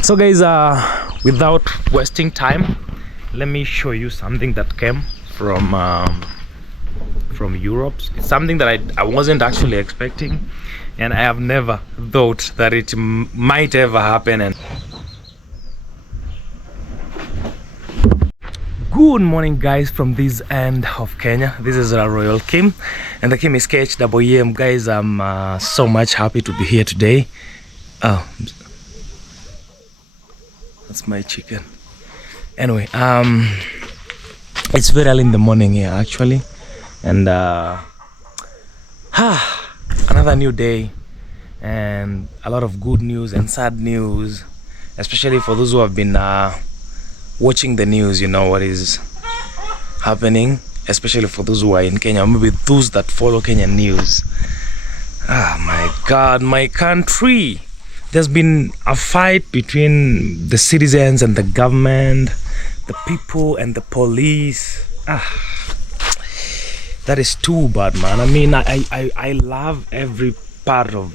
So guys, without wasting time, let me show you something that came from Europe. It's something that I wasn't actually expecting, and I have never thought that it might ever happen. And good morning guys from this end of Kenya. This is Royal Kim, and the Kim is KHWM. Guys, I'm so much happy to be here today. Oh, that's my chicken. Anyway, it's very early in the morning here actually, and another new day and a lot of good news and sad news, especially for those who have been watching the news. You know what is happening, especially for those who are in Kenya, maybe those that follow Kenyan news. My God, my country. There's been a fight between the citizens and the government, the people and the police. That is too bad, man. I mean, I love every part of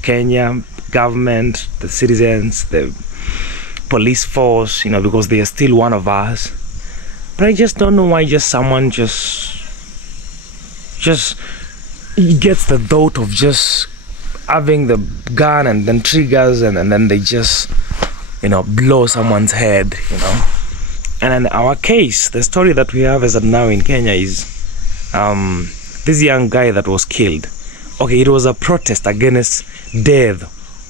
Kenya, government, the citizens, the police force, you know, because they are still one of us. But I just don't know why someone just gets the thought of just having the gun and then triggers and then they just, you know, blow someone's head, you know. And in our case, the story that we have as of now in Kenya is this young guy that was killed. Okay, it was a protest against death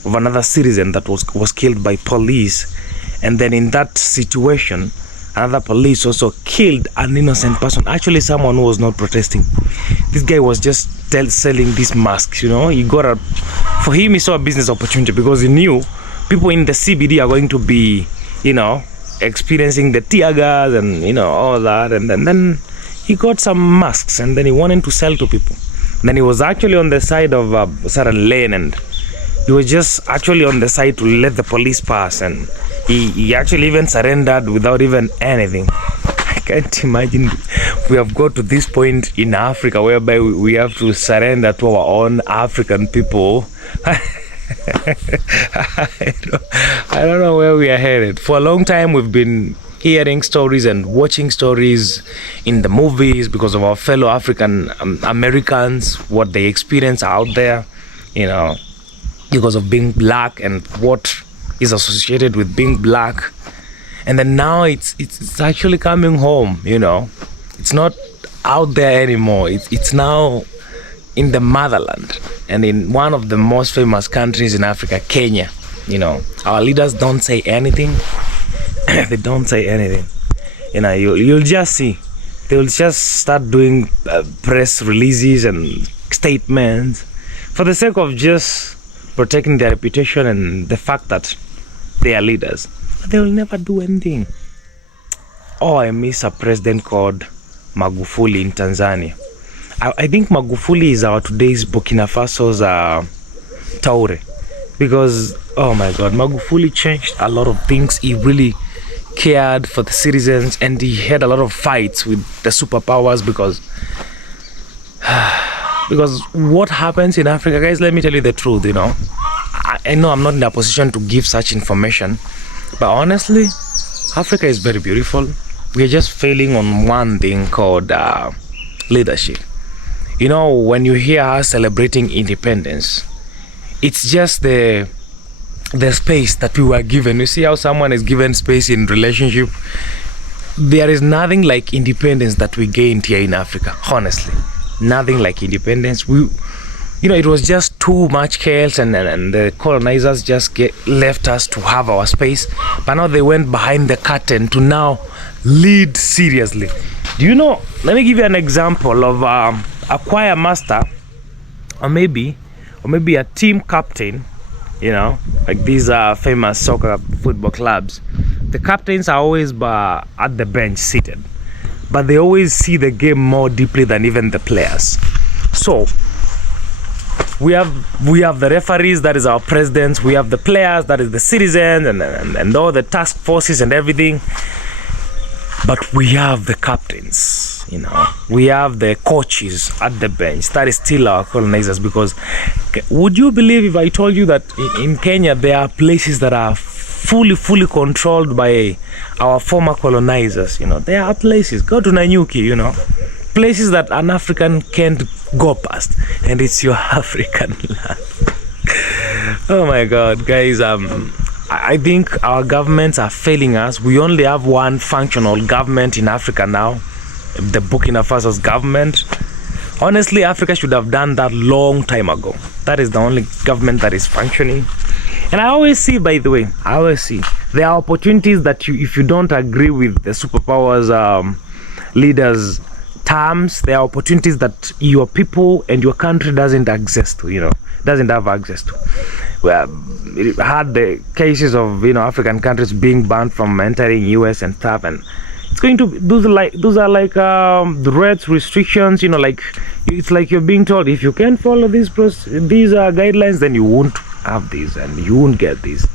of another citizen that was killed by police, and then in that situation another police also killed an innocent person, actually someone who was not protesting. This guy was just selling these masks, you know. For him, he saw a business opportunity because he knew people in the CBD are going to be, you know, experiencing the tear gas and, you know, all that, and then he got some masks and then he wanted to sell to people. And then he was actually on the side of a certain lane, and he was just actually on the side to let the police pass, and he actually even surrendered without even anything. I can't imagine we have got to this point in Africa whereby we have to surrender to our own African people. I don't know where we are headed. For a long time we've been hearing stories and watching stories in the movies because of our fellow African Americans, what they experience out there, you know, because of being black and what is associated with being black. And then now it's actually coming home, you know. It's not out there anymore. It's now in the motherland and in one of the most famous countries in Africa, Kenya. You know, our leaders don't say anything. They don't say anything. You know, you'll just see. They'll just start doing press releases and statements for the sake of just protecting their reputation and the fact that they are leaders. But they will never do anything. Oh, I miss a president called Magufuli in Tanzania. I think Magufuli is our today's Burkina Faso's Taure, because oh my God, Magufuli changed a lot of things. He really cared for the citizens, and he had a lot of fights with the superpowers because what happens in Africa, guys, let me tell you the truth, you know. I know I'm not in a position to give such information, but honestly, Africa is very beautiful. We're just failing on one thing called leadership. You know, when you hear us celebrating independence, it's just the space that we were given. You see how someone is given space in relationship? There is nothing like independence that we gained here in Africa, honestly. Nothing like independence. You know, it was just too much chaos, and the colonizers just left us to have our space. But now they went behind the curtain to now lead seriously. Do you know, let me give you an example of a choir master, or maybe a team captain, you know, like these famous soccer football clubs. The captains are always at the bench seated, but they always see the game more deeply than even the players. So we have the referees, that is our presidents. We have the players, that is the citizens, and all the task forces and everything. But we have the captains, you know. We have the coaches at the bench. That is still our colonizers. Because would you believe if I told you that in Kenya there are places that are fully controlled by our former colonizers. There are places, go to Nanyuki, places that an African can't go past, and it's your African land. Oh my God, guys, I think our governments are failing us. We only have one functional government in Africa now, the Burkina Faso's government. Honestly, Africa should have done that long time ago. That is the only government that is functioning. And I always see, by the way, there are opportunities that if you don't agree with the superpowers leaders' terms, there are opportunities that your people and your country doesn't have access to. Well, it had the cases of African countries being banned from entering US and stuff, and it's going to those are like the rights restrictions. It's like you're being told, if you can't follow these guidelines, then you won't have these and you won't get these.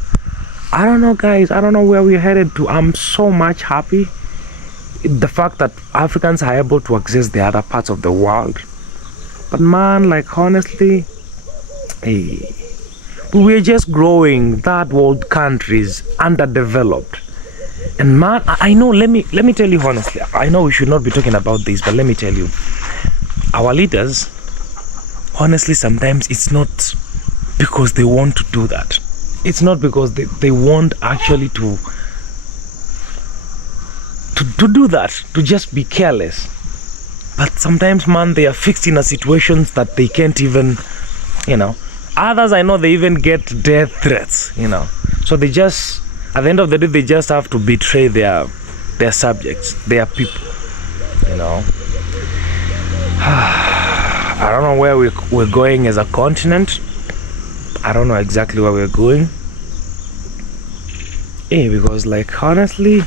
I don't know, guys. I don't know where we're headed to. I'm so much happy the fact that Africans are able to access the other parts of the world. But man, honestly, we're just growing third world countries, underdeveloped. And man, I know, let me tell you honestly, I know we should not be talking about this, but let me tell you, our leaders, honestly, sometimes it's not because they want to do that. It's not because they want actually to do that, to just be careless. But sometimes, man, they are fixed in a situations that they can't even, Others, I know, they even get death threats, So they just, at the end of the day, they just have to betray their subjects, their people, I don't know where we're going as a continent. I don't know exactly where we're going. Because honestly,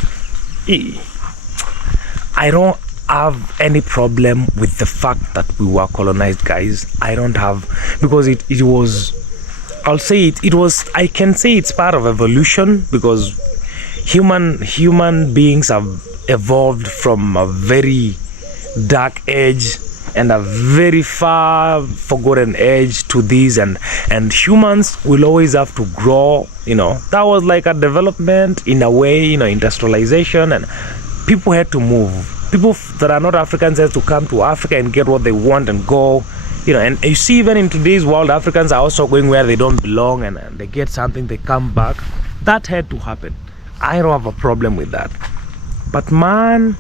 I don't have any problem with the fact that we were colonized, guys. I don't have, because it was, I'll say it was, I can say it's part of evolution, because human beings have evolved from a very dark age and a very far forgotten age to this, and humans will always have to grow. That was like a development in a way, industrialization, and people had to move. People that are not Africans had to come to Africa and get what they want and go. And you see, even in today's world, Africans are also going where they don't belong, and they get something, they come back. That had to happen. I don't have a problem with that. But man,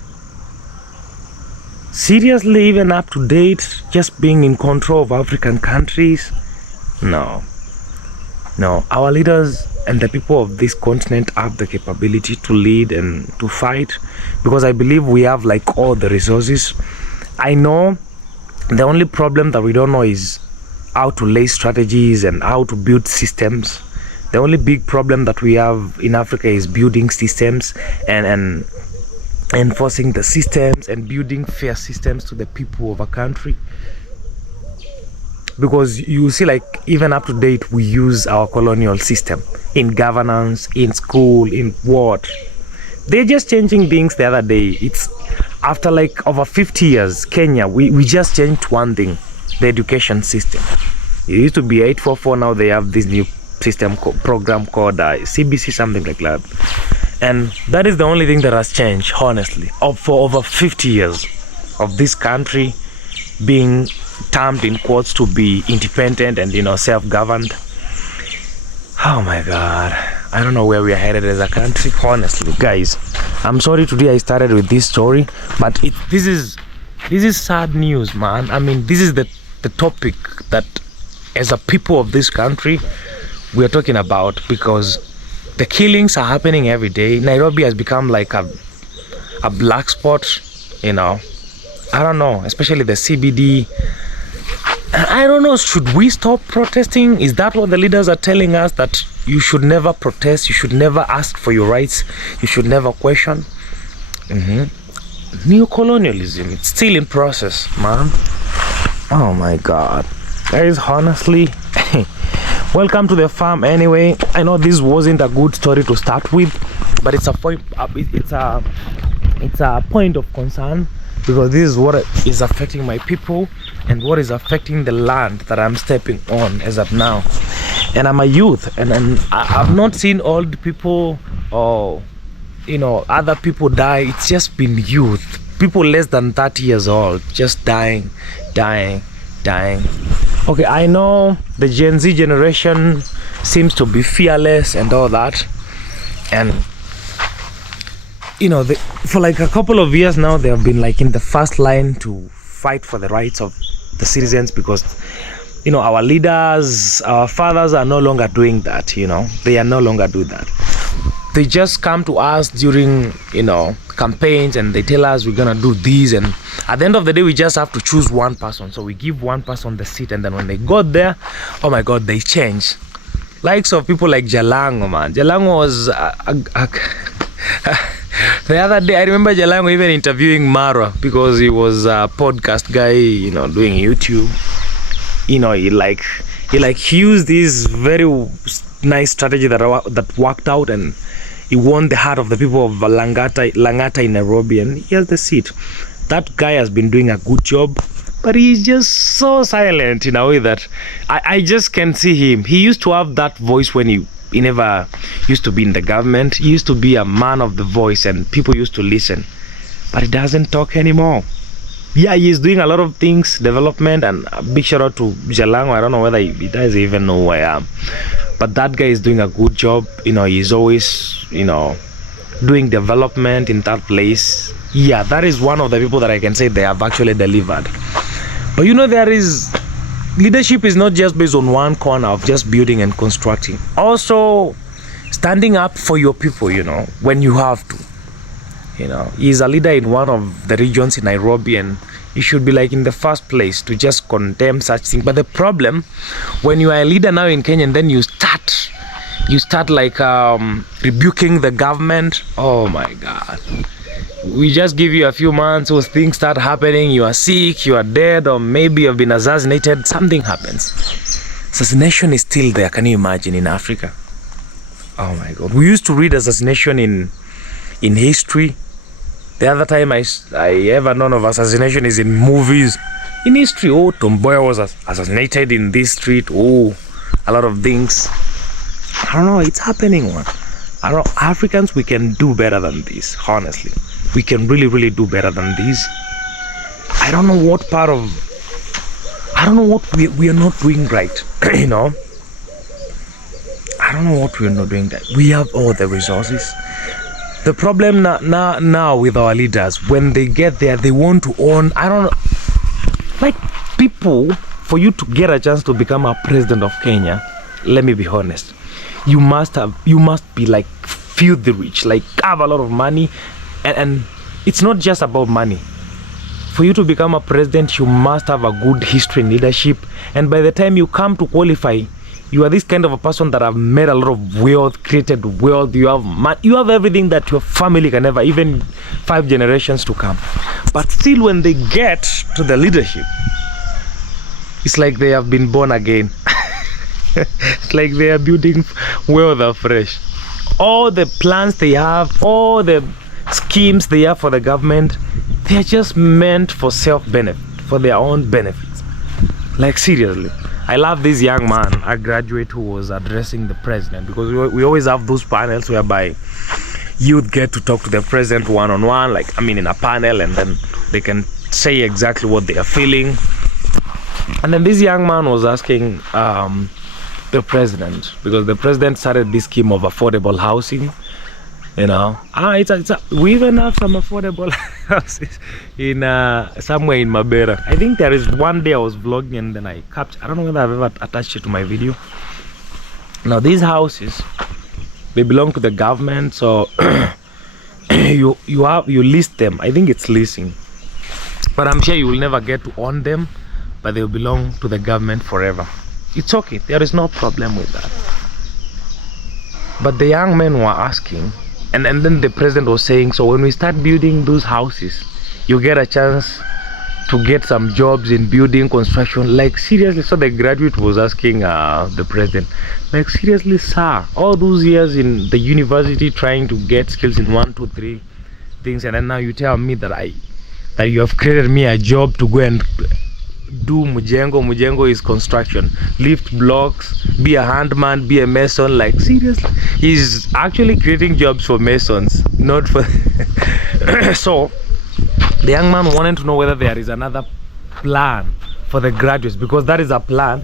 seriously, even up to date, just being in control of African countries, no. Our leaders and the people of this continent have the capability to lead and to fight, because I believe we have all the resources. I know the only problem that we don't know is how to lay strategies and how to build systems. The only big problem that we have in Africa is building systems and enforcing the systems and building fair systems to the people of a country. Because you see, even up to date, we use our colonial system in governance, in school, in what. They're just changing things the other day. It's after over 50 years, Kenya, we just changed one thing, the education system. It used to be 844, now they have this new system program called CBC, something like that. And that is the only thing that has changed, honestly, for over 50 years of this country being termed in quotes to be independent and self-governed. Oh my God, I don't know where we are headed as a country, honestly, guys. I'm sorry today I started with this story, but this is sad news, man. I mean, this is the topic that as a people of this country we are talking about, because the killings are happening every day. Nairobi has become like a black spot, I don't know, especially the CBD. I don't know, should we stop protesting? Is that what the leaders are telling us, that you should never protest, you should never ask for your rights, you should never question? Neo-colonialism, it's still in process, man. Oh my God, guys, honestly, welcome to the farm. Anyway, I know this wasn't a good story to start with, but it's a point, it's a point of concern, because this is what is affecting my people and what is affecting the land that I'm stepping on as of now. and I'm a youth, and I've not seen old people or other people die. It's just been youth, people less than 30 years old, just dying. Okay, I know the Gen Z generation seems to be fearless and all that, and for like a couple of years now, they have been like in the first line to fight for the rights of the citizens, because our leaders, our fathers are no longer doing that. They are no longer doing that. They just come to us during campaigns, and they tell us we're gonna do this, and at the end of the day we just have to choose one person. So we give one person the seat, and then when they got there, oh my god, they change. Likes of people like Jalango, man. Jalango was the other day I remember Jalango even interviewing Mara, because he was a podcast guy, doing YouTube. He used this very nice strategy that worked out, and he won the heart of the people of Langata in Nairobi, and he has the seat. That guy has been doing a good job, but he's just so silent in a way that I just can't see him. He used to have that voice when he never used to be in the government. He used to be a man of the voice, and people used to listen, but he doesn't talk anymore. Yeah, he's doing a lot of things, development, and a big shout out to Jalango. I don't know whether he does even know who I am, but that guy is doing a good job. He's always doing development in that place. Yeah, that is one of the people that I can say they have actually delivered. But there is leadership is not just based on one corner of just building and constructing. Also standing up for your people, when you have to. He's a leader in one of the regions in Nairobi, and he should be like in the first place to just condemn such things. But the problem, when you are a leader now in Kenya, and then you start like rebuking the government, oh my god, we just give you a few months, so things start happening, you are sick, you are dead, or maybe you have been assassinated, something happens. Assassination is still there. Can you imagine in Africa? Oh my god, we used to read assassination in history. The other time I ever known of assassination is in movies. In history, Tomboya was assassinated in this street. A lot of things. I don't know, it's happening, man. I don't know, Africans, we can do better than this, honestly. We can really, really do better than this. I don't know what we are not doing right. I don't know what we are not doing right. We have all the resources. The problem now with our leaders, when they get there, they want to own, I don't know, like people, for you to get a chance to become a president of Kenya, let me be honest, you must be like filthy rich, like have a lot of money, and it's not just about money. For you to become a president, you must have a good history in leadership, and by the time you come to qualify, you are this kind of a person that have made a lot of wealth, created wealth, you have everything that your family can ever, even 5 generations to come. But still, when they get to the leadership, it's like they have been born again. It's like they are building wealth afresh. All the plans they have, all the schemes they have for the government, they are just meant for self-benefit, for their own benefits. Like seriously. I love this young man, a graduate who was addressing the president, because we always have those panels whereby youth get to talk to the president one-on-one, in a panel, and then they can say exactly what they are feeling. And then this young man was asking the president, because the president started this scheme of affordable housing. We even have some affordable houses in somewhere in Mabera. I think there is one day I was vlogging, and then I captured, I don't know whether I've ever attached it to my video. Now these houses, they belong to the government, so you list them. I think it's leasing, but I'm sure you will never get to own them, but they will belong to the government forever. It's okay, there is no problem with that. But the young men were asking, and then the president was saying, so when we start building those houses, you get a chance to get some jobs in building, construction. Like seriously. So the graduate was asking the president, like seriously, sir, all those years in the university trying to get skills in 1, 2, 3 things, and then now you tell me that you have created me a job to go and do mujengo. Mujengo is construction. Lift blocks, be a handman, be a mason. Like seriously, he's actually creating jobs for masons, not for. So the young man wanted to know whether there is another plan for the graduates, because that is a plan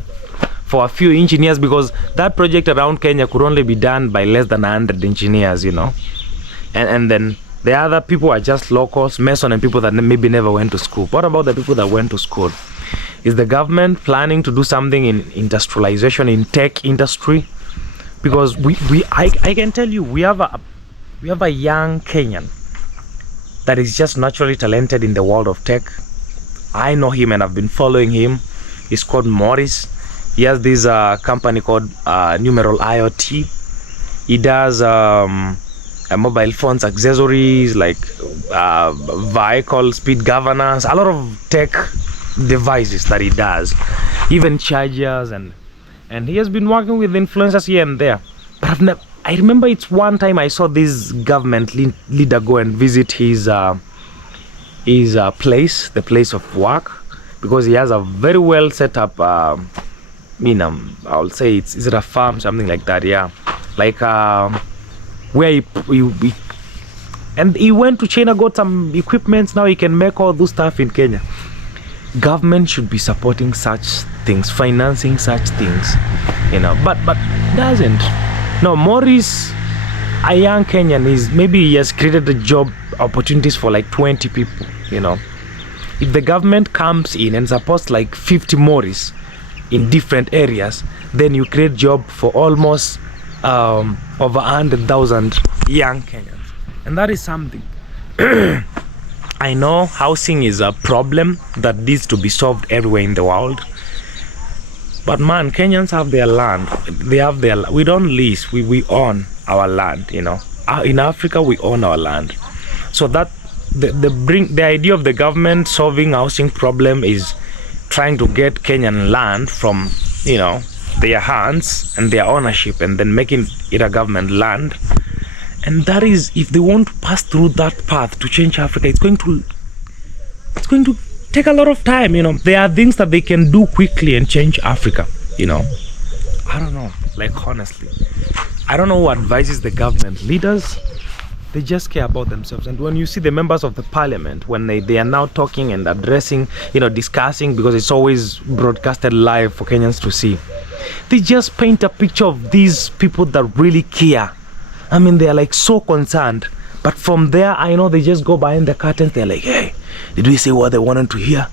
for a few engineers, because that project around Kenya could only be done by less than 100 engineers, you know. And then the other people are just locals, mason, and people that maybe never went to school. What about the people that went to school? Is the government planning to do something in industrialization, in tech industry? Because I can tell you, we have a young Kenyan that is just naturally talented in the world of tech. I know him and I've been following him. He's called Morris. He has this company called Numeral IoT. He does mobile phones, accessories, like vehicle speed governance, a lot of tech devices that he does, even chargers, and he has been working with influencers here and there. But I remember it's one time I saw this government leader go and visit his place, the place of work, because he has a very well set up I'll say is it a farm, something like that, yeah, like where he and he went to China, got some equipment. Now he can make all those stuff in Kenya. Government should be supporting such things, financing such things, you know, but doesn't. No, Morris, a young Kenyan, is maybe he has created the job opportunities for like 20 people, you know. If the government comes in and supports like 50 Morris in different areas, then you create job for almost over 100,000 young Kenyans, and that is something. I know housing is a problem that needs to be solved everywhere in the world, but man, Kenyans have their land. They have their. We don't lease. We own our land. You know, in Africa we own our land. So that the idea of the government solving housing problem is trying to get Kenyan land from, you know, their hands and their ownership, and then making it a government land. And that is, if they want to pass through that path to change Africa, it's going to take a lot of time, you know. There are things that they can do quickly and change Africa, you know. I don't know, like honestly, I don't know who advises the government leaders. They just care about themselves. And when you see the members of the parliament, when they are now talking and addressing, you know, discussing, because it's always broadcasted live for Kenyans to see, they just paint a picture of these people that really care. I mean, they are like so concerned. But from there, I know they just go behind the curtains. They're like, hey, did we say what they wanted to hear?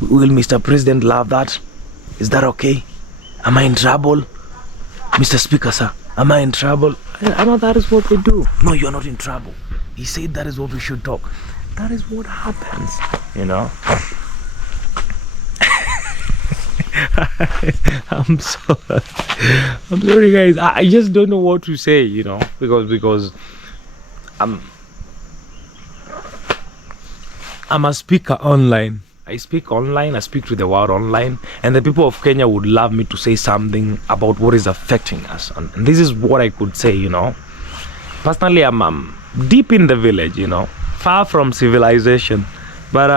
Will Mr. President love that? Is that okay? Am I in trouble? Mr. Speaker, sir, am I in trouble? I know that is what we do. No, you're not in trouble. He said that is what we should talk. That is what happens, you know. I'm sorry guys. I just don't know what to say, you know, because I'm a speaker online. I speak online, I speak to the world online, and the people of Kenya would love me to say something about what is affecting us. And this is what I could say, you know. Personally, I'm deep in the village, you know, far from civilization. But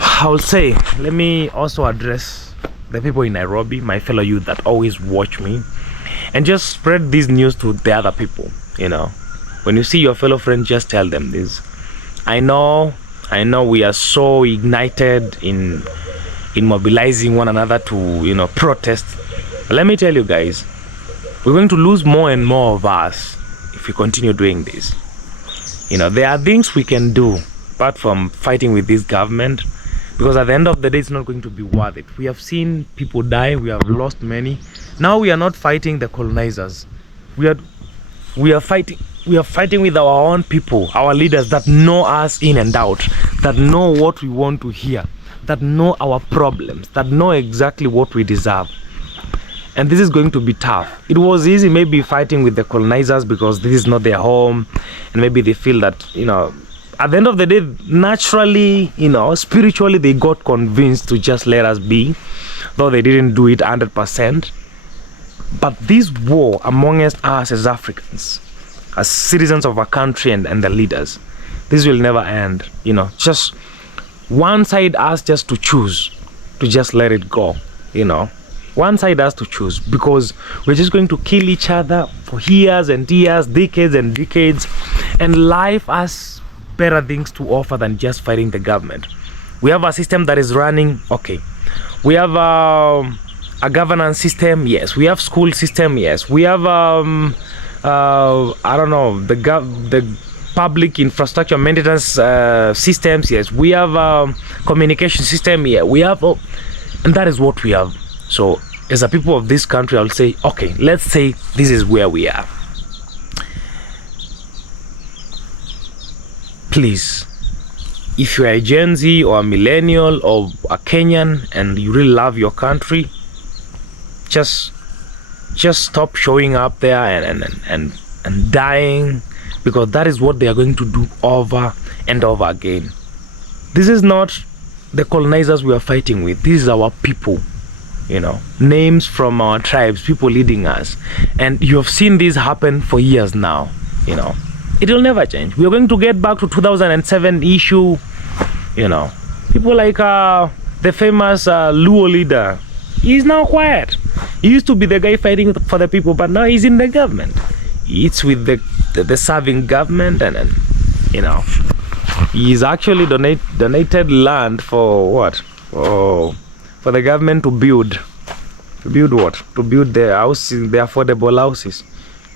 I'll say, let me also address the people in Nairobi, my fellow youth that always watch me, and just spread this news to the other people, you know. When you see your fellow friends, just tell them this. I know we are so ignited in mobilizing one another to, you know, protest. But let me tell you guys, we're going to lose more and more of us if we continue doing this. You know, there are things we can do apart from fighting with this government, because at the end of the day, it's not going to be worth it. We have seen people die. We have lost many. Now we are not fighting the colonizers. We are fighting with our own people, our leaders that know us in and out, that know what we want to hear, that know our problems, that know exactly what we deserve. And this is going to be tough. It was easy maybe fighting with the colonizers because this is not their home, and maybe they feel that, you know, at the end of the day, naturally, you know, spiritually, they got convinced to just let us be, though they didn't do it 100%. But this war amongst us as Africans, as citizens of our country and the leaders, this will never end. You know, just one side has just to choose to just let it go, you know. One side has to choose, because we're just going to kill each other for years and years, decades and decades, and life has better things to offer than just fighting the government. We have a system that is running, okay. We have a governance system, yes. We have school system, yes. We have I don't know, the public infrastructure maintenance systems, yes. We have communication system, yeah. We have, and that is what we have. So as a people of this country, I'll say, okay, let's say this is where we are. Please, if you are a Gen Z or a millennial or a Kenyan and you really love your country, just stop showing up there and dying, because that is what they are going to do over and over again. This is not the colonizers we are fighting with. This is our people, you know, names from our tribes, people leading us. And you have seen this happen for years now, you know. It will never change. We are going to get back to 2007 issue, you know. People like the famous Luo leader, he's now quiet. He used to be the guy fighting for the people, but now he's in the government. It's with the serving government, and you know, he's actually donated land for what? Oh, for the government to build. To build what? To build the houses, the affordable houses.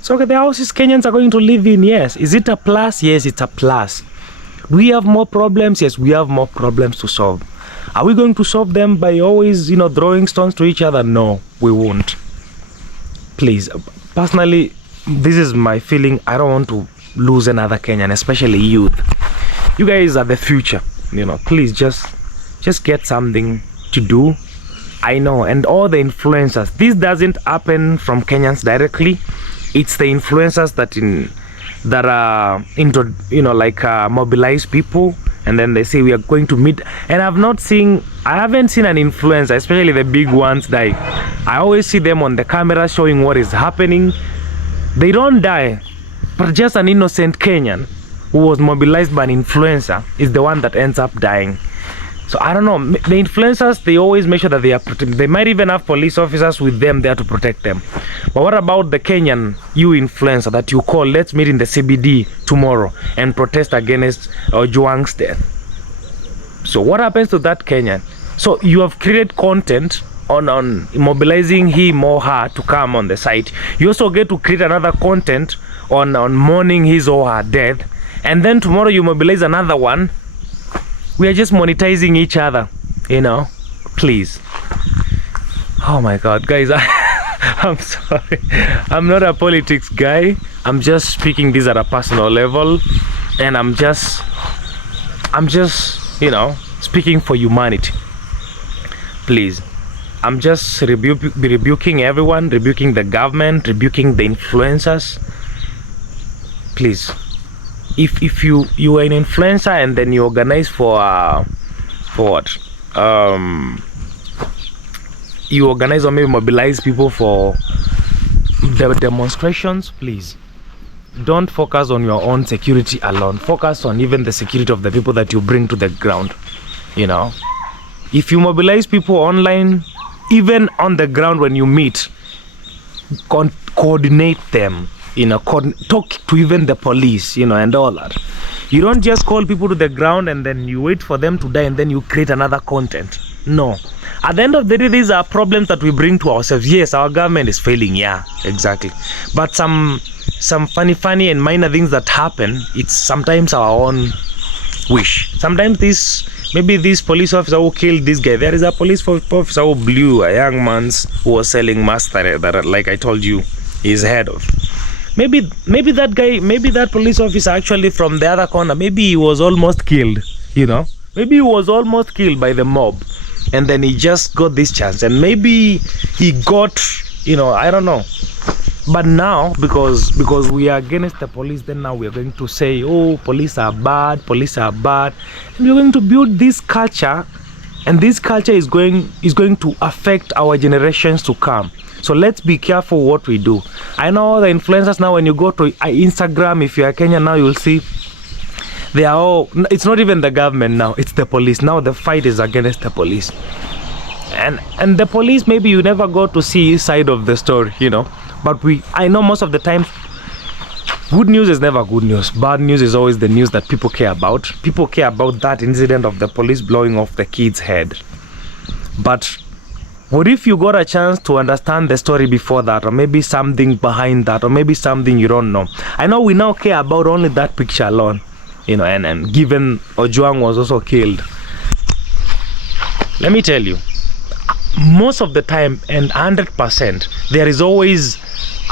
So okay, the houses Kenyans are going to live in, yes. Is it a plus? Yes, it's a plus. We have more problems, yes, we have more problems to solve. Are we going to solve them by always, you know, throwing stones to each other? No, we won't. Please, personally, this is my feeling. I don't want to lose another Kenyan, especially youth. You guys are the future, you know. Please just get something to do. I know, and all the influencers, this doesn't happen from Kenyans directly. It's the influencers that are into, you know, like mobilize people, and then they say we are going to meet. And I haven't seen an influencer, especially the big ones, die. I always see them on the camera showing what is happening. They don't die, but just an innocent Kenyan who was mobilized by an influencer is the one that ends up dying. So I don't know, the influencers, they always make sure that they are protected. They might even have police officers with them there to protect them. But what about the Kenyan, you influencer that you call, let's meet in the CBD tomorrow and protest against Juang's death? So what happens to that Kenyan? So you have created content on mobilizing him or her to come on the site. You also get to create another content on mourning his or her death. And then tomorrow you mobilize another one. We are just monetizing each other, you know. Please. Oh my God, guys, I'm sorry. I'm not a politics guy. I'm just speaking this at a personal level, and I'm just, you know, speaking for humanity. Please. I'm just rebuking everyone, rebuking the government, rebuking the influencers. Please. If you are an influencer and then you organize for what? You organize or maybe mobilize people for the demonstrations, please don't focus on your own security alone. Focus on even the security of the people that you bring to the ground. You know, if you mobilize people online, even on the ground when you meet, coordinate them. You know, talk to even the police, you know, and all that. You don't just call people to the ground and then you wait for them to die and then you create another content. No. At the end of the day, these are problems that we bring to ourselves. Yes, our government is failing. Yeah, exactly. But some funny and minor things that happen, it's sometimes our own wish. Sometimes maybe this police officer who killed this guy, there is a police officer who blew a young man who was selling mustard that, like I told you, he's head of. Maybe that guy, maybe that police officer actually from the other corner, maybe he was almost killed, you know. Maybe he was almost killed by the mob, and then he just got this chance, and maybe he got, you know, I don't know. But now, because we are against the police, then now we are going to say, oh, police are bad, and we're going to build this culture, and this culture is going to affect our generations to come. So let's be careful what we do. I know the influencers now, when you go to Instagram, if you are Kenyan now, you'll see They are all, it's not even the government now, it's the police. Now the fight is against the police. And the police, maybe you never go to see his side of the story, you know. But I know most of the time, good news is never good news. Bad news is always the news that people care about. People care about that incident of the police blowing off the kid's head. But what if you got a chance to understand the story before that, or maybe something behind that, or maybe something you don't know? I know we now care about only that picture alone, you know, and given Ojwang was also killed. Let me tell you, most of the time, and 100%, there is always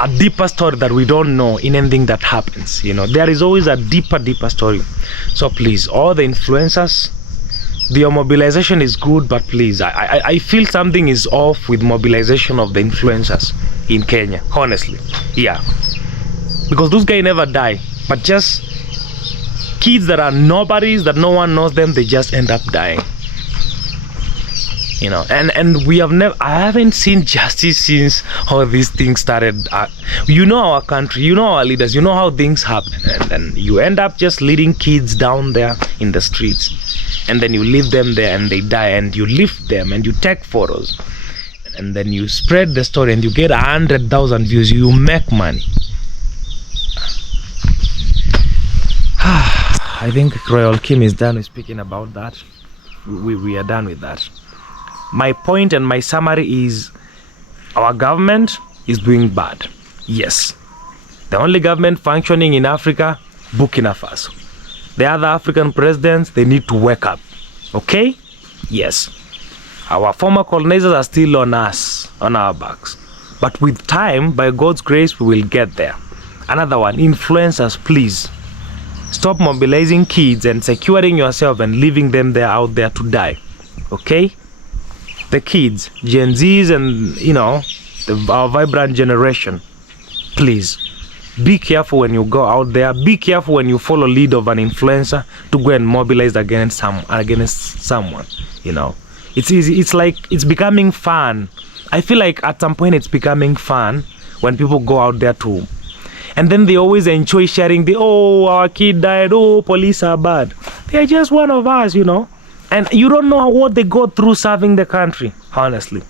a deeper story that we don't know in anything that happens. You know, there is always a deeper story. So please, all the influencers, your mobilization is good, but please, I feel something is off with mobilization of the influencers in Kenya, honestly. Yeah, because those guys never die, but just kids that are nobodies, that no one knows them, they just end up dying. You know, and we have never, I haven't seen justice since all these things started. You know our country, you know our leaders, you know how things happen, and then you end up just leading kids down there in the streets, and then you leave them there and they die, and you lift them and you take photos, and then you spread the story and you get 100,000 views, you make money. I think Royal Kim is done with speaking about that. We are done with that. My point and my summary is, our government is doing bad. Yes. The only government functioning in Africa, Burkina Faso. The other African presidents, they need to wake up. Okay? Yes. Our former colonizers are still on us, on our backs. But with time, by God's grace, we will get there. Another one, influencers, please. Stop mobilizing kids and securing yourself and leaving them there out there to die. Okay? The kids, Gen Zs, and you know, our vibrant generation, please be careful when you go out there. Be careful when you follow lead of an influencer to go and mobilize against someone. You know, it's easy. It's like it's becoming fun. I feel like at some point it's becoming fun when people go out there too, and then they always enjoy sharing the, oh, our kid died, oh, police are bad. They're just one of us, you know. And you don't know what they go through serving the country, honestly.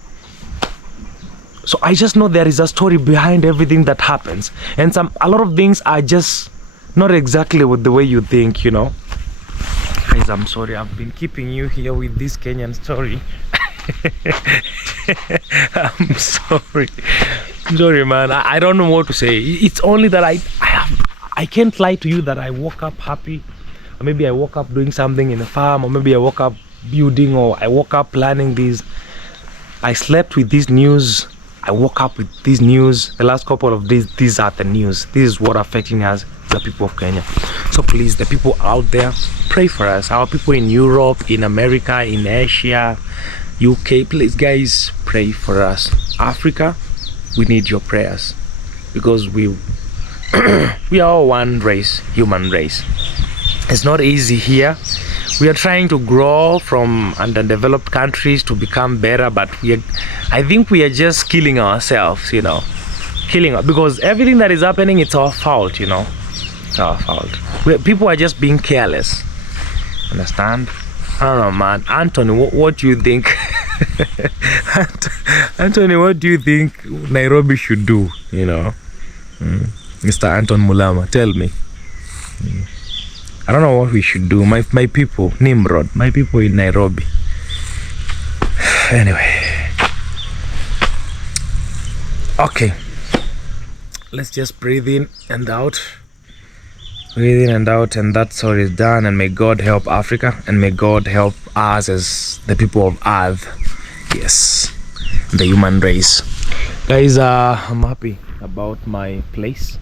So I just know there is a story behind everything that happens. And a lot of things are just not exactly with the way you think, you know. Guys, I'm sorry. I've been keeping you here with this Kenyan story. I'm sorry. I'm sorry, man. I don't know what to say. It's only that I can't lie to you that I woke up happy. Or maybe I woke up doing something in the farm, or maybe I woke up building, or I woke up planning this. I slept with this news. I woke up with this news. The last couple of days, these are the news. This is what affecting us, the people of Kenya. So please, the people out there, pray for us. Our people in Europe, in America, in Asia, UK, please guys, pray for us. Africa, we need your prayers, because we are all one race, human race. It's not easy here. We are trying to grow from underdeveloped countries to become better, but I think we are just killing ourselves, you know. Because everything that is happening, it's our fault, you know. It's our fault. People are just being careless. Understand? I don't know, man. Anthony, what do you think? Anthony, what do you think Nairobi should do, you know? Mr. Anton Mulama, tell me. I don't know what we should do. My people, Nimrod, my people in Nairobi. Anyway. Okay. Let's just breathe in and out. Breathe in and out, and that story is done. And may God help Africa, and may God help us as the people of Earth. Yes. The human race. Guys, I'm happy about my place.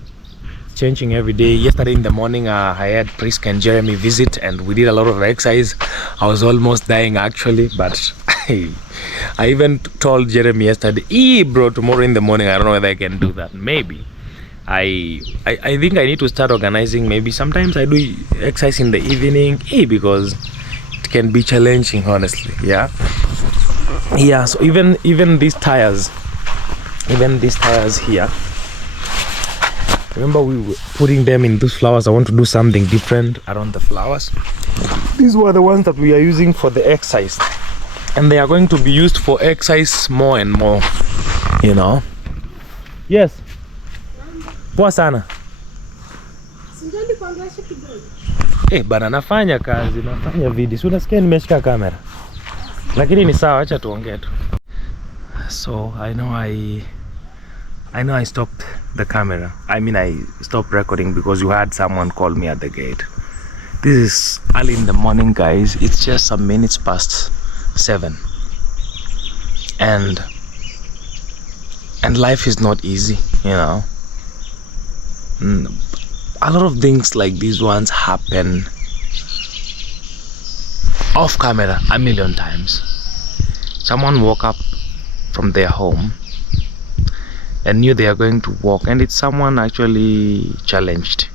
Changing every day. Yesterday in the morning, I had Prisk and Jeremy visit, and we did a lot of exercise. I was almost dying actually, but I even told Jeremy yesterday, bro, tomorrow in the morning, I don't know whether I can do that. Maybe. I think I need to start organizing. Maybe sometimes I do exercise in the evening, because it can be challenging, honestly. Yeah. So even these tires here, Remember we were putting them in those flowers. I want to do something different around the flowers. These were the ones that we are using for the exercise, and they are going to be used for exercise more and more, you know. Yes. Poa sana. Bana nafanya kazi, nafanya video. Si unasikia nimeshika kamera. Lakini ni sawa, acha tuongee tu. So I know I stopped the camera. I mean I stopped recording because you had someone call me at the gate. This is early in the morning, guys. It's just some minutes past 7. And life is not easy, you know. A lot of things like these ones happen off camera a million times. Someone woke up from their home and knew they are going to walk, and it's someone actually challenged.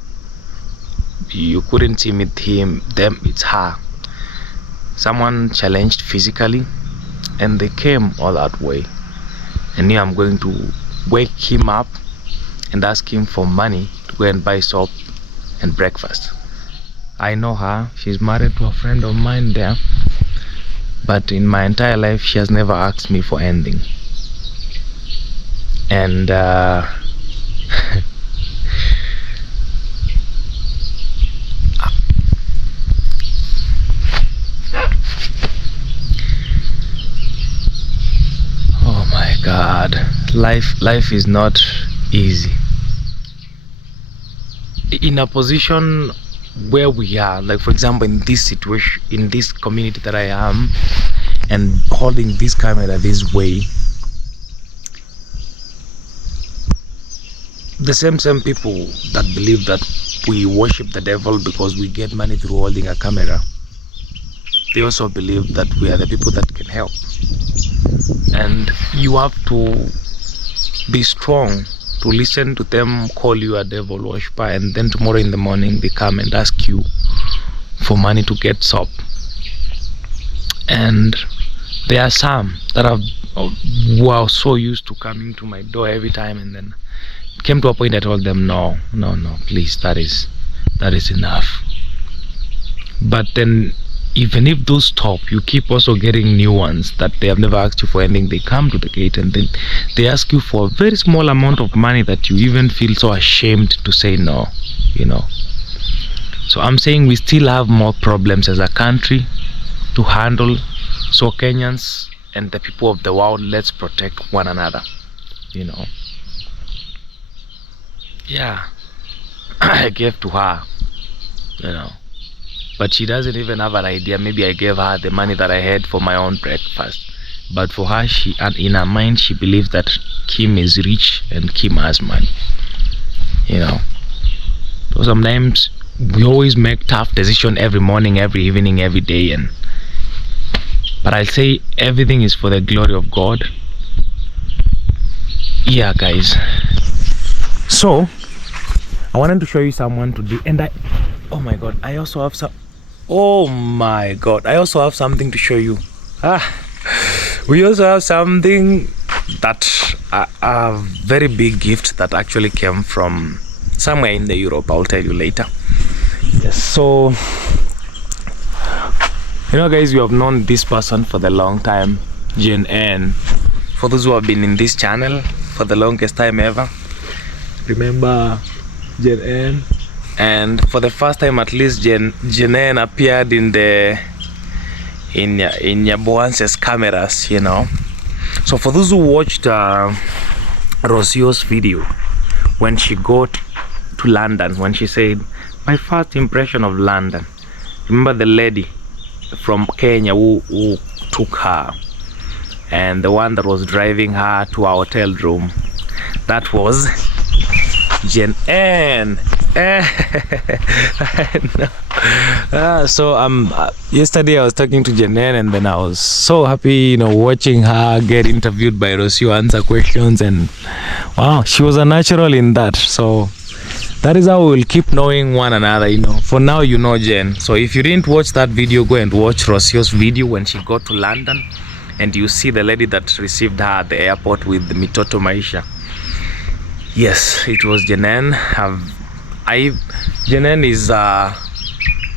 You couldn't see them, it's her. Someone challenged physically, and they came all that way. And here I'm going to wake him up and ask him for money to go and buy soap and breakfast. I know her, she's married to a friend of mine there, but in my entire life she has never asked me for anything. And oh my God, life is not easy. In a position where we are, like for example in this situation, in this community that I am, and holding this camera this way, the same people that believe that we worship the devil because we get money through holding a camera, they also believe that we are the people that can help. And you have to be strong to listen to them call you a devil worshiper, and then tomorrow in the morning they come and ask you for money to get soap. And there are some that who are so used to coming to my door every time, and then it came to a point I told them no, please, that is enough. But then even if those stop, you keep also getting new ones that they have never asked you for anything. They come to the gate and then they ask you for a very small amount of money that you even feel so ashamed to say no, you know. So I'm saying we still have more problems as a country to handle. So Kenyans and the people of the world, let's protect one another, you know. Yeah, I gave to her, you know, but she doesn't even have an idea. Maybe I gave her the money that I had for my own breakfast, but for her, in her mind, she believes that Kim is rich and Kim has money, you know. So sometimes we always make tough decisions every morning, every evening, every day, but I'll say everything is for the glory of God. Yeah, guys. So I wanted to show you someone today, and oh my God, I also have something to show you. We also have something that a very big gift that actually came from somewhere in the Europe. I'll tell you later. Yes, so you know, guys, we have known this person for the long time, Jen N. For those who have been in this channel for the longest time ever, remember Jen N. And for the first time, at least, Jen N appeared in Nyaboance's cameras, you know. So for those who watched Rosio's video when she got to London, when she said my first impression of London, remember the lady from Kenya who took her, and the one that was driving her to our hotel room, that was Jen N. So yesterday I was talking to Jen N, and then I was so happy, you know, watching her get interviewed by Rosio, answer questions, and wow, she was a natural in that. So that is how we will keep knowing one another, you know. For now, you know Jen. So if you didn't watch that video, go and watch Rosio's video when she got to London, and you see the lady that received her at the airport with the Mitoto Maisha. Yes, it was Jenen. Jenen is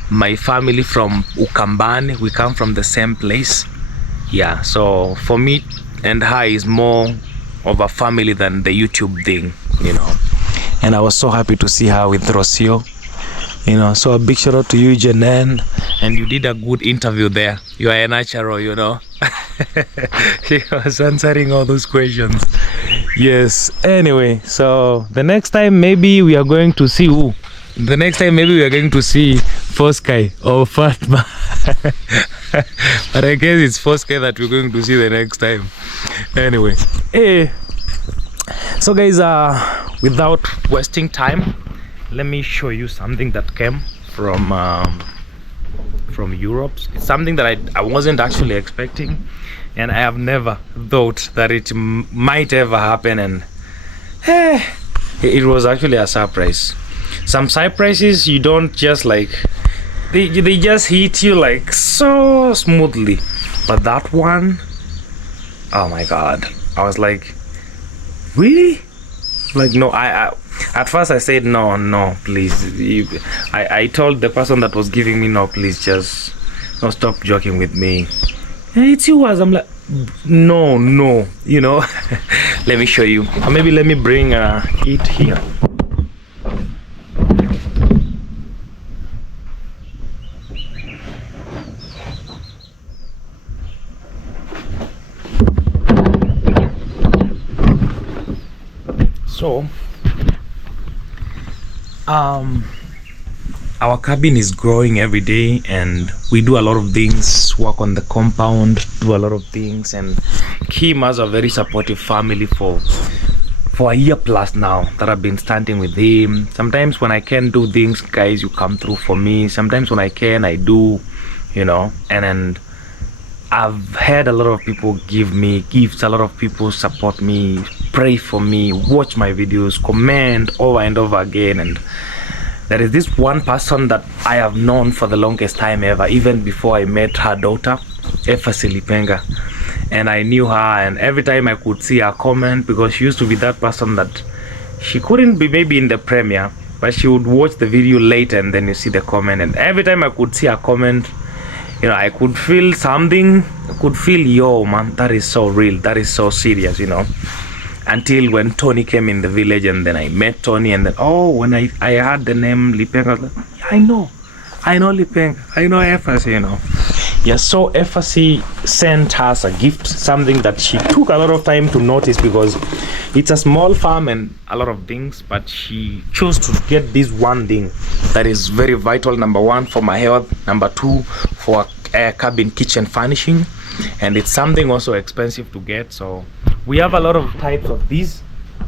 my family from Ukambani. We come from the same place. Yeah, so for me and her is more of a family than the YouTube thing, you know. And I was so happy to see her with Rocio, you know. So a big shout out to you, Jenen. And you did a good interview there. You are a natural, you know. She was answering all those questions. Yes. Anyway, so the next time maybe we are going to see who. The next time maybe we are going to see Foskai or Fatma. But I guess it's Foskai that we're going to see the next time. Anyway, hey. So guys, without wasting time, let me show you something that came from Europe. It's something that I wasn't actually expecting, and I have never thought that it might ever happen, and it was actually a surprise. Some surprises you don't just like, they just hit you like so smoothly, but that one, oh my god, I was like, really? Like, no, I at first I said no, please. I told the person that was giving me, no, please, just no, stop joking with me. And it's yours. I'm like, no, you know. Let me show you, or maybe let me bring it here. So our cabin is growing every day, and we do a lot of things, work on the compound, do a lot of things, and Kim has a very supportive family for a year plus now that I've been standing with him. Sometimes when I can't do things, guys, you come through for me. Sometimes when I can, I do, you know. And I've had a lot of people give me gifts, a lot of people support me, pray for me, watch my videos, comment over and over again. And there is this one person that I have known for the longest time ever, even before I met her daughter, Efasi Lipenga. And I knew her, and every time I could see her comment, because she used to be that person that she couldn't be maybe in the premiere, but she would watch the video later and then you see the comment. And every time I could see her comment, you know, I could feel something. I could feel, yo man, that is so real, that is so serious, you know. Until when Tony came in the village, and then I met Tony, and then when I heard the name Lipenga, I was like, yeah, I know Lipenga, I know Efasi, you know. Yeah, so Efasi sent us a gift, something that she took a lot of time to notice, because it's a small farm and a lot of things, but she chose to get this one thing that is very vital. Number one, for my health. Number two, for a cabin kitchen furnishing. And it's something also expensive to get. So we have a lot of types of these,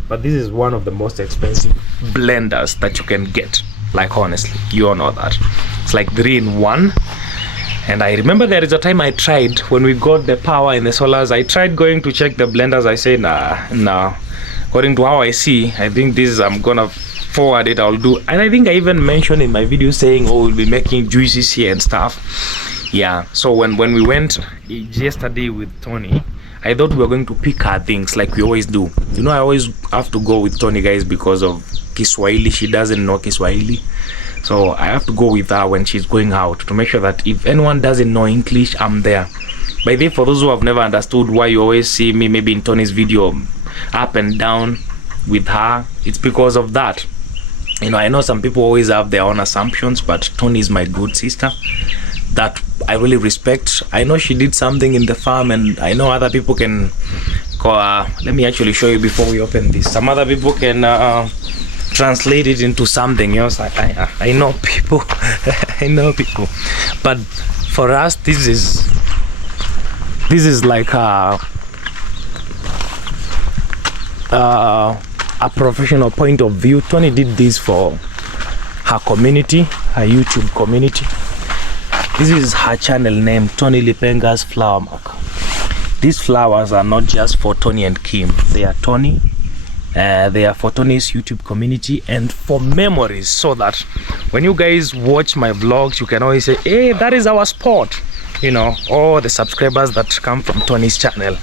but this is one of the most expensive blenders that you can get. Like, honestly, you all know that. It's like 3-in-1. And I remember there is a time I tried, when we got the power in the solars, I tried going to check the blenders. I said, nah. According to how I see, I think this is, I'm gonna forward it, I'll do. And I think I even mentioned in my video saying, we'll be making juices here and stuff. Yeah, so when we went yesterday with Tony, I thought we were going to pick her things like we always do. You know, I always have to go with Tony, guys, because of Kiswahili. She doesn't know Kiswahili. So I have to go with her when she's going out to make sure that if anyone doesn't know English, I'm there. By the way, for those who have never understood why you always see me maybe in Tony's video up and down with her, it's because of that. You know, I know some people always have their own assumptions, but Tony is my good sister that I really respect. I know she did something in the farm, and I know other people can let me actually show you before we open this. Some other people can translate it into something else. I know people. I know people, but for us, this is like a professional point of view. Tony did this for her community, her YouTube community. This is her channel name, Tony Lipenga's Flower Mark. These flowers are not just for Tony and Kim. They are Tony. They are for Tony's YouTube community and for memories, so that when you guys watch my vlogs, you can always say, hey, that is our spot. You know, all the subscribers that come from Tony's channel.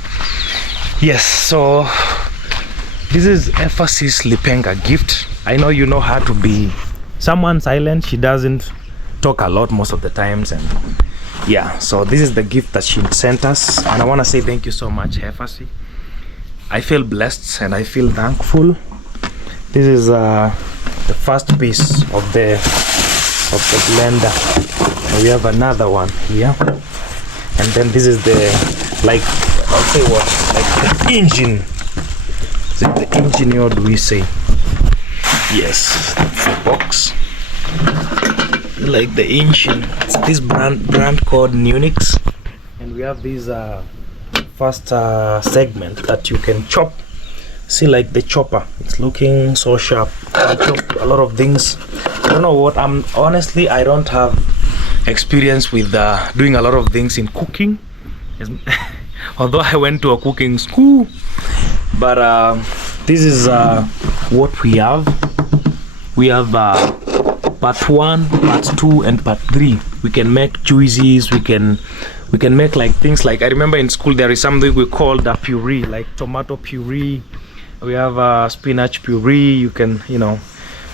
Yes, so This is Ephasis Lipenga gift. I know you know her to be someone silent. She doesn't talk a lot most of the times, and yeah, so this is the gift that she sent us, and I want to say thank you so much, Ephasis. I feel blessed and I feel thankful. This is the first piece of the blender. We have another one here, and then this is the, like, I'll say what, like the engine. Is it the engine, or do we say? Yes, that's the box. Like the engine. It's this brand called Unix, and we have this first segment that you can chop. See, like the chopper, it's looking so sharp. I chop a lot of things. I don't know what, honestly, I don't have experience with doing a lot of things in cooking. Although I went to a cooking school, but this is what we have. We have part 1, part 2, and part 3. We can make juices. We can make like things like, I remember in school there is something we called a puree, like tomato puree. We have spinach puree. You can, you know,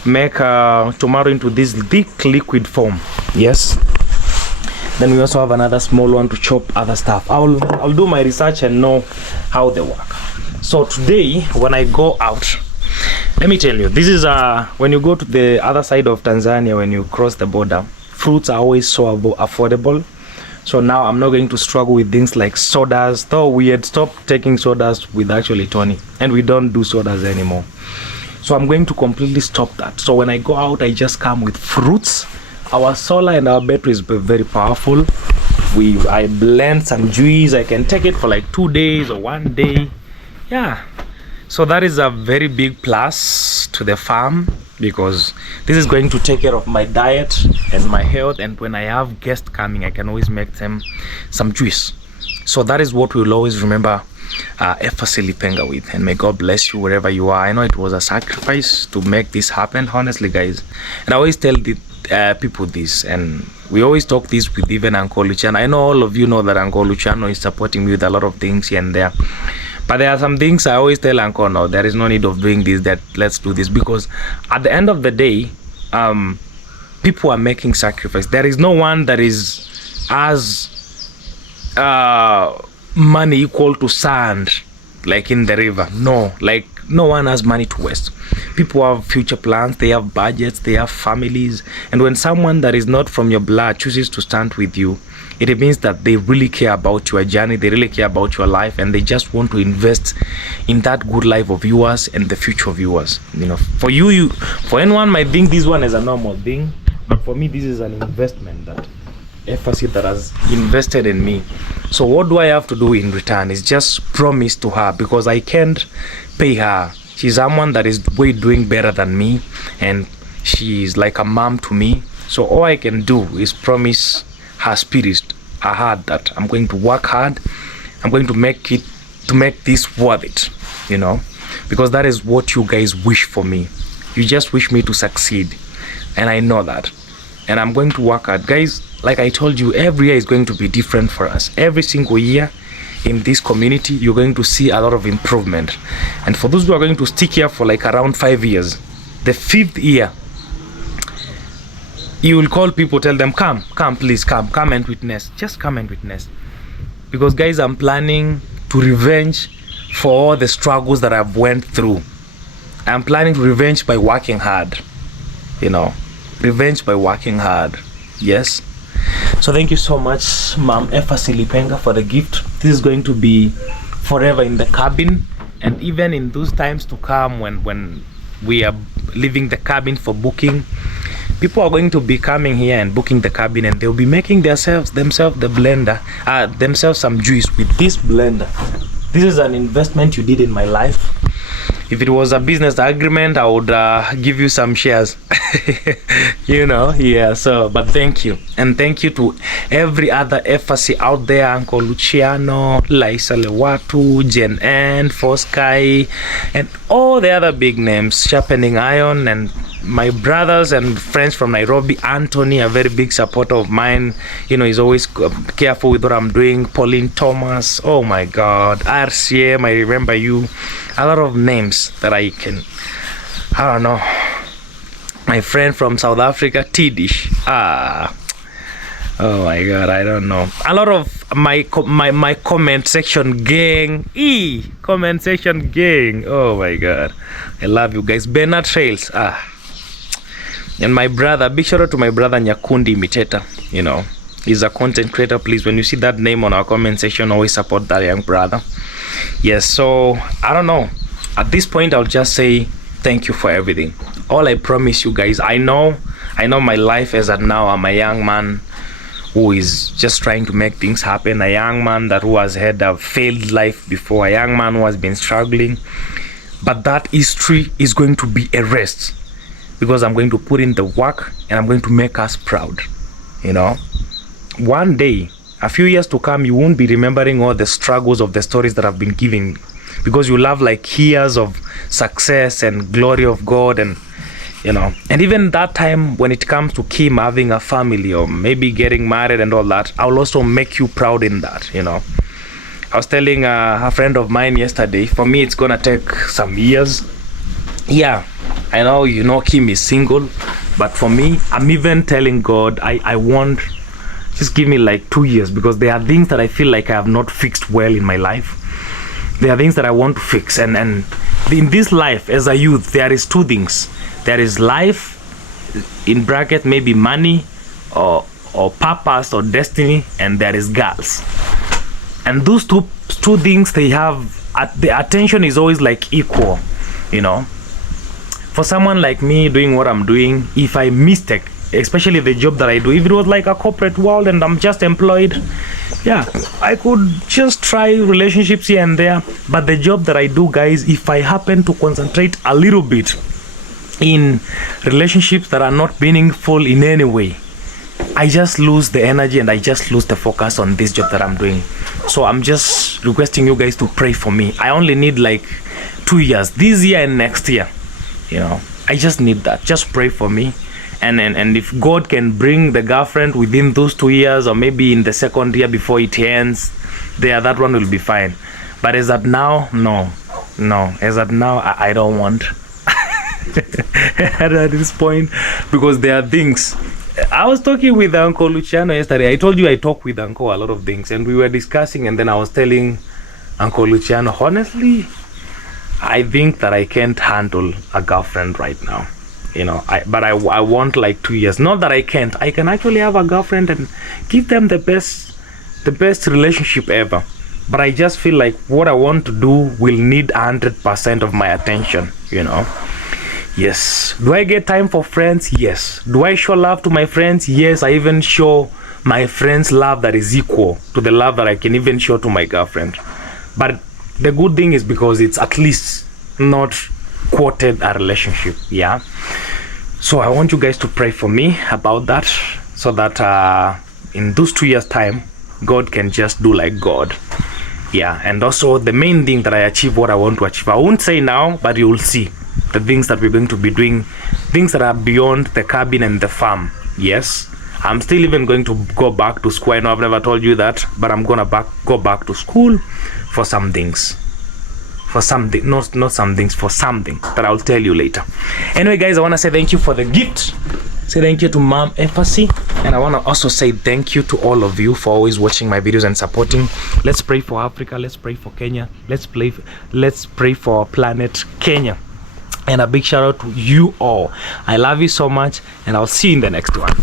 make tomato into this thick liquid form. Yes. Then we also have another small one to chop other stuff. I'll do my research and know how they work. So today when I go out, let me tell you, this is when you go to the other side of Tanzania, when you cross the border, fruits are always so affordable. So now I'm not going to struggle with things like sodas, though we had stopped taking sodas with actually Tony, and we don't do sodas anymore. So I'm going to completely stop that. So when I go out, I just come with fruits. Our solar and our battery is very powerful. I blend some juice. I can take it for like 2 days or 1 day. Yeah. So that is a very big plus to the farm, because this is going to take care of my diet and my health, and when I have guests coming, I can always make them some juice. So that is what we'll always remember Ephasis Lipenga with, and may God bless you wherever you are. I know it was a sacrifice to make this happen, honestly, guys, and I always tell the people this, and we always talk this with even Uncle Luciano. I know all of you know that Uncle Luciano is supporting me with a lot of things here and there. But there are some things I always tell Uncle, no, there is no need of doing this, that let's do this, because at the end of the day, people are making sacrifice. There is no one that is as money equal to sand, like in the river. No, like no one has money to waste. People have future plans, they have budgets, they have families, and when someone that is not from your blood chooses to stand with you, it means that they really care about your journey, they really care about your life, and they just want to invest in that good life of yours and the future of yours. You know, for for anyone might think this one is a normal thing, but for me this is an investment that Ephasis that has invested in me. So what do I have to do in return is just promise to her, because I can't pay her. She's someone that is way doing better than me, and she's like a mom to me. So all I can do is promise her spirit, her heart, that I'm going to work hard. I'm going to make this worth it, you know, because that is what you guys wish for me. You just wish me to succeed, and I know that, and I'm going to work hard, guys. Like I told you, every year is going to be different for us. Every single year in this community, you're going to see a lot of improvement. And for those who are going to stick here for like around 5 years, the 5th year, you will call people, tell them, come, please, come and witness. Just come and witness. Because guys, I'm planning to revenge for all the struggles that I've went through. I'm planning to revenge by working hard. You know, revenge by working hard. Yes. So thank you so much, Mom Ephasis Lipenga, for the gift. This is going to be forever in the cabin, and even in those times to come when we are leaving the cabin for booking, people are going to be coming here and booking the cabin, and they'll be making themselves the blender, themselves some juice with this blender. This is an investment you did in my life. If it was a business agreement, I would give you some shares. You know, yeah. So, but thank you, and thank you to every other Ephasis out there, Uncle Luciano, Laisa Lewatu, Jen N, Foskai, and all the other big names, Sharpening Iron, and my brothers and friends from Nairobi. Anthony, a very big supporter of mine, you know, he's always careful with what I'm doing. Pauline Thomas, oh my god, RCM, I remember you. A lot of names that I don't know. My friend from South Africa, Tidish, oh my god, I don't know. A lot of my comment section gang, comment section gang, oh my god, I love you guys. Bernard Trails, and my brother, big shout out to my brother Nyakundi Imitator, you know, he's a content creator. Please, when you see that name on our comment section, always support that young brother. Yes, so I don't know, at this point I'll just say thank you for everything. All I promise you guys, I know my life as at now, I'm a young man who is just trying to make things happen, a young man who has had a failed life before, a young man who has been struggling, but that history is going to be erased because I'm going to put in the work and I'm going to make us proud. You know, one day, a few years to come, you won't be remembering all the struggles of the stories that I've been giving, because you'll have like years of success and glory of God, and you know, and even that time when it comes to Kim having a family or maybe getting married and all that, I'll also make you proud in that, you know. I was telling a friend of mine yesterday, for me it's gonna take some years. Yeah, I know, you know, Kim is single, but for me, I'm even telling God, I want, just give me like 2 years, because there are things that I feel like I have not fixed well in my life. There are things that I want to fix, and in this life as a youth, there is two things. There is life, in bracket maybe money or purpose or destiny, and there is girls. And those two things, they have the attention is always like equal, you know. For someone like me doing what I'm doing, if I mistake, especially the job that I do, if it was like a corporate world and I'm just employed, yeah, I could just try relationships here and there. But the job that I do, guys, if I happen to concentrate a little bit in relationships that are not meaningful in any way, I just lose the energy and I just lose the focus on this job that I'm doing. So I'm just requesting you guys to pray for me. I only need like 2 years, this year and next year, you know. I just need that. Just pray for me. And if God can bring the girlfriend within those 2 years, or maybe in the second year before it ends, that one will be fine. But as at now, no. As at now, I don't want at this point, because there are things. I was talking with Uncle Luciano yesterday. I told you I talk with Uncle a lot of things, and we were discussing, and then I was telling Uncle Luciano, honestly, I think that I can't handle a girlfriend right now. You know, but I want like 2 years. Not that I can't. I can actually have a girlfriend and give them the best relationship ever. But I just feel like what I want to do will need 100% of my attention, you know. Yes. Do I get time for friends? Yes. Do I show love to my friends? Yes. I even show my friends love that is equal to the love that I can even show to my girlfriend. But the good thing is, because it's at least not quoted a relationship, yeah. So I want you guys to pray for me about that, so that in those 2 years time, God can just do like God, yeah. And also the main thing, that I achieve what I want to achieve. I won't say now, but you will see the things that we're going to be doing, things that are beyond the cabin and the farm. Yes, I'm still even going to go back to school. I know I've never told you that, but I'm gonna go back to school for some things. For something, not some things, for something that I'll tell you later. Anyway, guys, I want to say thank you for the gift. Say thank you to Mom Empathy, and I want to also say thank you to all of you for always watching my videos and supporting. Let's pray for Africa. Let's pray for Kenya. Let's pray for our planet Kenya. And a big shout out to you all. I love you so much, and I'll see you in the next one.